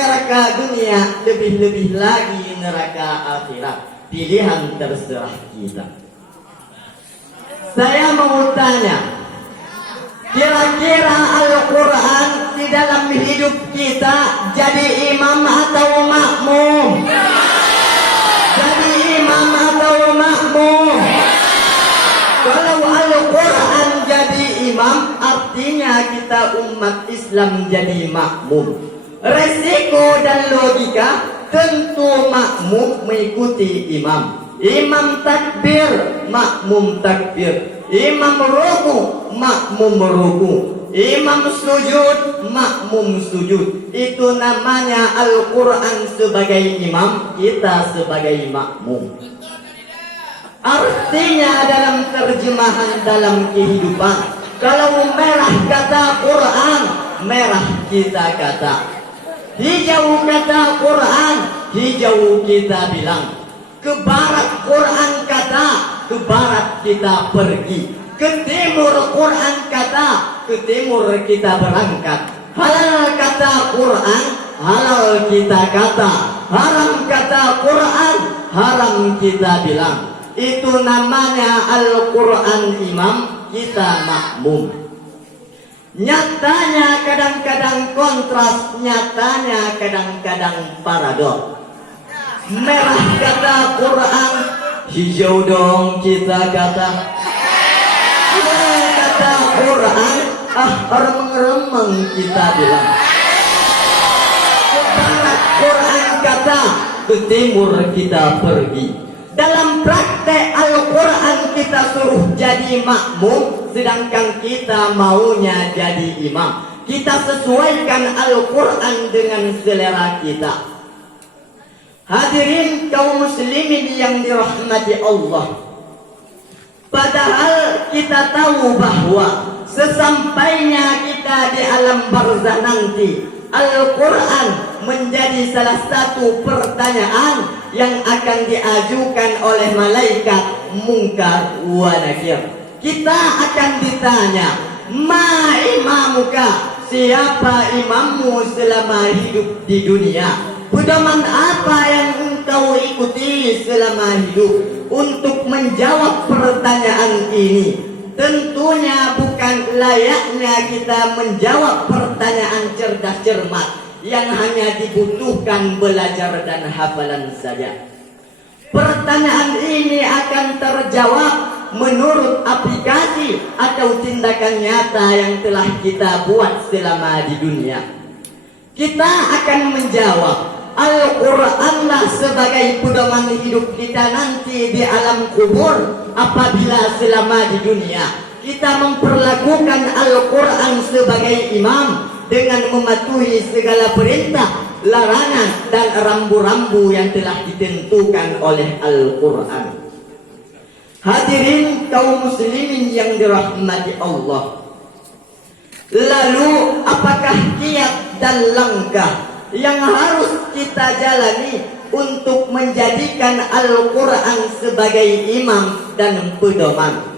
neraka dunia, lebih-lebih lagi neraka akhirat. Pilihan terserah kita. Saya mau tanya, kira-kira Al-Quran di dalam hidup kita jadi imam atau makmum? Jadi imam atau makmum? Kalau Al-Quran jadi imam, artinya kita umat Islam jadi makmum. Resiko dan logika, tentu makmum mengikuti imam. Imam takbir, makmum takbir. Imam ruku, makmum ruku. Imam sujud, makmum sujud. Itu namanya Al-Quran sebagai imam, kita sebagai makmum. Artinya dalam terjemahan dalam kehidupan, kalau merah kata Quran, merah kita kata. Hijau kata Quran, hijau kita bilang. Ke barat Quran kata, ke barat kita pergi. Ke timur Quran kata, ke timur kita berangkat. Halal kata Quran, halal kita kata. Haram kata Quran, haram kita bilang. Itu namanya Al-Quran imam, kita makmum. Nyatanya kadang-kadang kontras, nyatanya kadang-kadang paradoks. Merah kata Quran, hijau dong kita kata. Kata Quran, remeng-remeng kita bilang. Ke barat Quran kata, ke timur kita pergi. Dalam praktek Al-Quran kita suruh jadi makmum, sedangkan kita maunya jadi imam. Kita sesuaikan Al-Quran dengan selera kita. Hadirin kaum muslimin yang dirahmati Allah. Padahal kita tahu bahwa sesampainya kita di alam barzah nanti, Al-Quran menjadi salah satu pertanyaan yang akan diajukan oleh malaikat Munkar wa Nakir. Kita akan ditanya, ma imamuka, siapa imammu selama hidup di dunia? Pedoman apa yang engkau ikuti selama hidup? Untuk menjawab pertanyaan ini, tentunya bukan layaknya kita menjawab pertanyaan cerdas cermat yang hanya dibutuhkan belajar dan hafalan saja. Pertanyaan ini akan terjawab menurut aplikasi atau tindakan nyata yang telah kita buat selama di dunia. Kita akan menjawab, Al-Quranlah sebagai pedoman hidup kita nanti di alam kubur apabila selama di dunia kita memperlakukan Al-Quran sebagai imam dengan mematuhi segala perintah, larangan, dan rambu-rambu yang telah ditentukan oleh Al-Quran. Hadirin kaum muslimin yang dirahmati Allah. Lalu apakah kiat dan langkah yang harus kita jalani untuk menjadikan Al-Quran sebagai imam dan pedoman?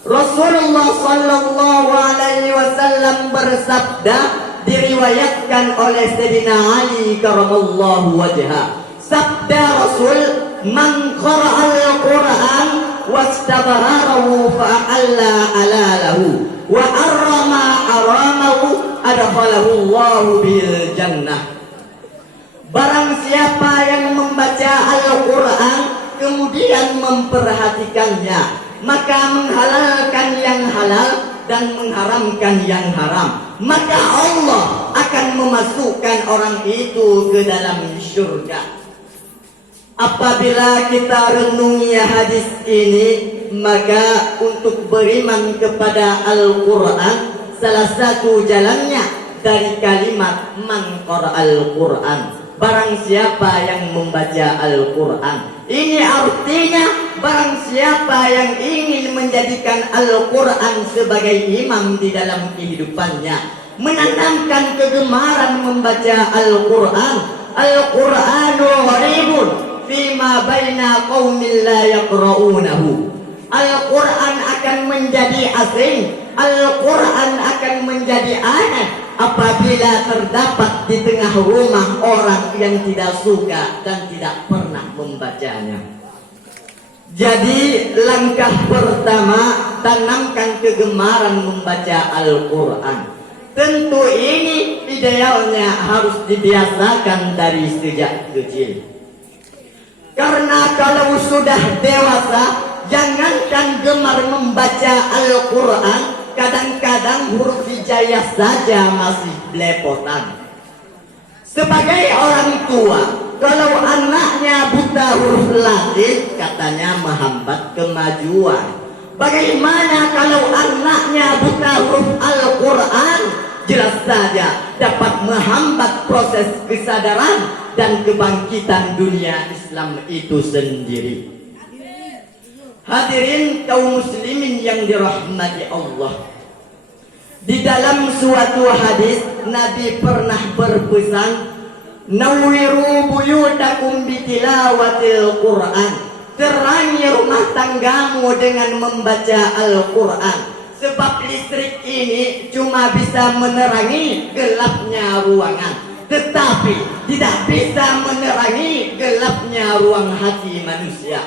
Rasulullah sallallahu alaihi wasallam bersabda, diriwayatkan oleh Sayyidina Ali karamallahu wajha. Sabda Rasul, man qara'al Quran wastabarahu fa'alla alalahu wa arrama aramahu adkhalahu Allahu bil jannah. Barang siapa yang membaca Al-Quran kemudian memperhatikannya, maka menghalalkan yang halal dan mengharamkan yang haram, maka Allah akan memasukkan orang itu ke dalam surga. Apabila kita renungi hadis ini, maka untuk beriman kepada Al-Quran, salah satu jalannya dari kalimat man qara'al Quran, barang siapa yang membaca Al-Quran. Ini artinya barang siapa yang ingin menjadikan Al-Quran sebagai imam di dalam kehidupannya, menanamkan kegemaran membaca Al-Quran. Al-Quranu gharibun fima baina qaumin la yaqra'unahu. Al-Quran akan menjadi asing, Al-Quran akan menjadi aneh apabila terdapat di tengah rumah orang yang tidak suka dan tidak pernah membacanya. Jadi langkah pertama, tanamkan kegemaran membaca Al-Quran. Tentu ini idealnya harus dibiasakan dari sejak kecil. Karena kalau sudah dewasa, jangankan gemar membaca Al-Quran, kadang-kadang huruf hijaiyah saja masih belepotan. Sebagai orang tua, kalau anaknya buta huruf Latin, katanya menghambat kemajuan. Bagaimana kalau anaknya buta huruf Al-Quran? Jelas saja dapat menghambat proses kesadaran dan kebangkitan dunia Islam itu sendiri. Hadirin kaum muslimin yang dirahmati Allah, di dalam suatu hadis Nabi pernah berpesan, "Nawwiru buyutakum bitilawatil Quran." Terangi rumah tanggamu dengan membaca Al-Quran. Sebab listrik ini cuma bisa menerangi gelapnya ruangan, tetapi tidak bisa menerangi gelapnya ruang hati manusia.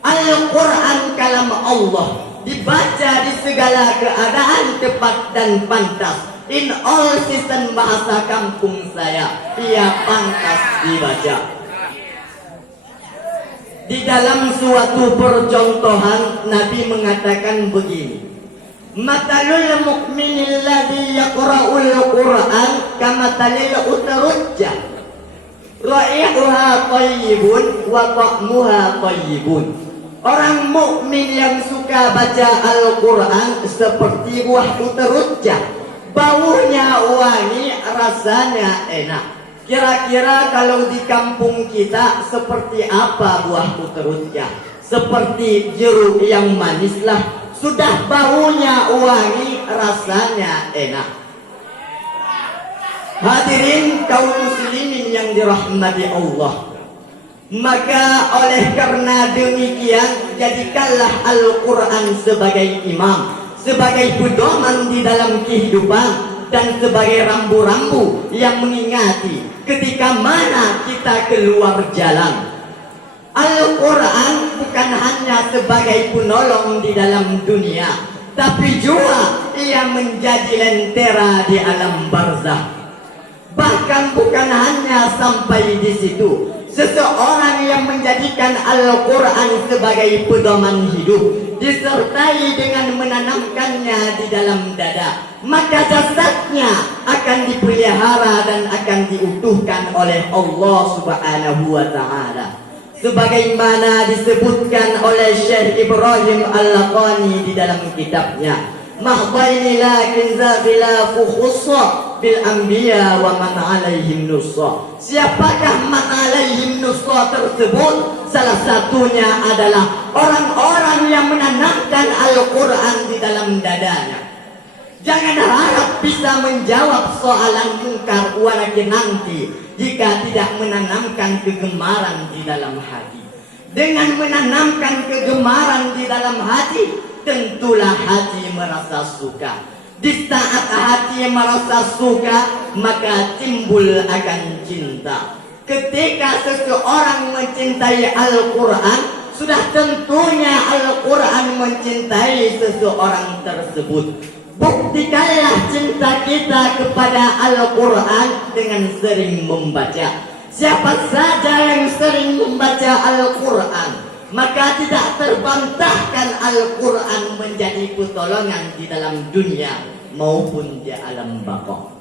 Al-Quran kalam Allah, dibaca di segala keadaan, tepat dan pantas. In all season, bahasa kampung saya, ia pantas dibaca. Di dalam suatu percontohan Nabi mengatakan begini, "Matalul mu'minil ladzi yaqra'ul Qur'an kamatalil utarujjah. Ra'ihuha thayyibun wa ta'muha thayyibun." Orang mukmin yang suka baca Al-Quran seperti buah utarujjah, baunya wangi, rasanya enak. Kira-kira kalau di kampung kita seperti apa buah utarujjah? Seperti jeruk yang manis lah. Sudah baunya wangi, rasanya enak. Hadirin kaum muslimin yang dirahmati Allah, maka oleh karena demikian, jadikanlah Al-Quran sebagai imam, sebagai pedoman di dalam kehidupan, dan sebagai rambu-rambu yang mengingati ketika mana kita keluar jalan. Al-Quran bukan hanya sebagai penolong di dalam dunia, tapi juga ia menjadi lentera di alam barzakh. Bahkan bukan hanya sampai di situ, seseorang yang menjadikan Al-Quran sebagai pedoman hidup disertai dengan menanamkannya di dalam dada, maka jasadnya akan dipelihara dan akan diutuhkan oleh Allah Subhanahu wa Ta'ala, sebagaimana disebutkan oleh Syekh Ibrahim Al-Laqani di dalam kitabnya, "Mahdaini lakin zabilafu khussa bil anbiya wa man alaihim nussa." Siapakah man alaihim nussa tersebut? Salah satunya adalah orang-orang yang menanamkan Al-Quran di dalam dadanya. Jangan harap bisa menjawab soalan mungkar walakin nanti jika tidak menanamkan kegemaran di dalam hati. Dengan menanamkan kegemaran di dalam hati, tentulah hati merasa suka. Di saat hati merasa suka, maka timbul akan cinta. Ketika seseorang mencintai Al-Quran, sudah tentunya Al-Quran mencintai seseorang tersebut. Buktikanlah cinta kita kepada Al-Quran dengan sering membaca. Siapa saja yang sering membaca Al-Quran, maka tidak terbantahkan Al-Quran menjadi pertolongan di dalam dunia maupun di alam barzakh.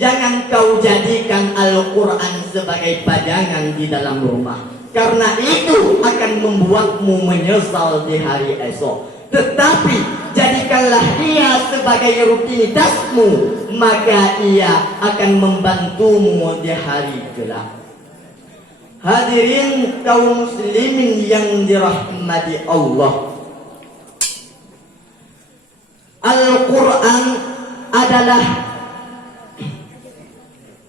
Jangan kau jadikan Al-Quran sebagai pajangan di dalam rumah, karena itu akan membuatmu menyesal di hari esok. Tetapi jadikanlah ia sebagai rutinitasmu, maka ia akan membantumu di hari gelap. Hadirin kaum muslimin yang dirahmati Allah, Al-Quran adalah,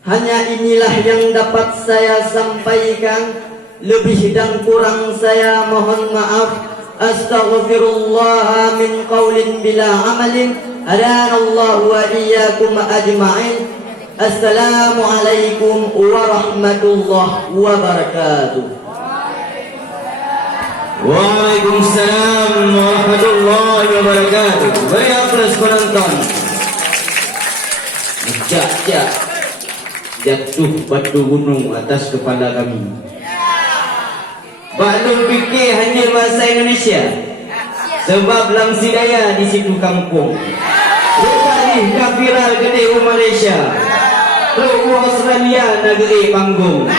hanya inilah yang dapat saya sampaikan. Lebih dan kurang saya mohon maaf. Astaghfirullah min qaulin bila amalin. Adanallahu wa iyyakum ajma'in. Assalamualaikum warahmatullahi wabarakatuh. Waalaikumsalam warahmatullahi wabarakatuh. Beri aplaus penonton. Cak jatuh batu gunung atas kepala kami. Baklum fikir hanya bahasa Indonesia, sebab Lamsi Daya di situ kampung. Bukan viral gede Malaysia, Australia negeri panggung.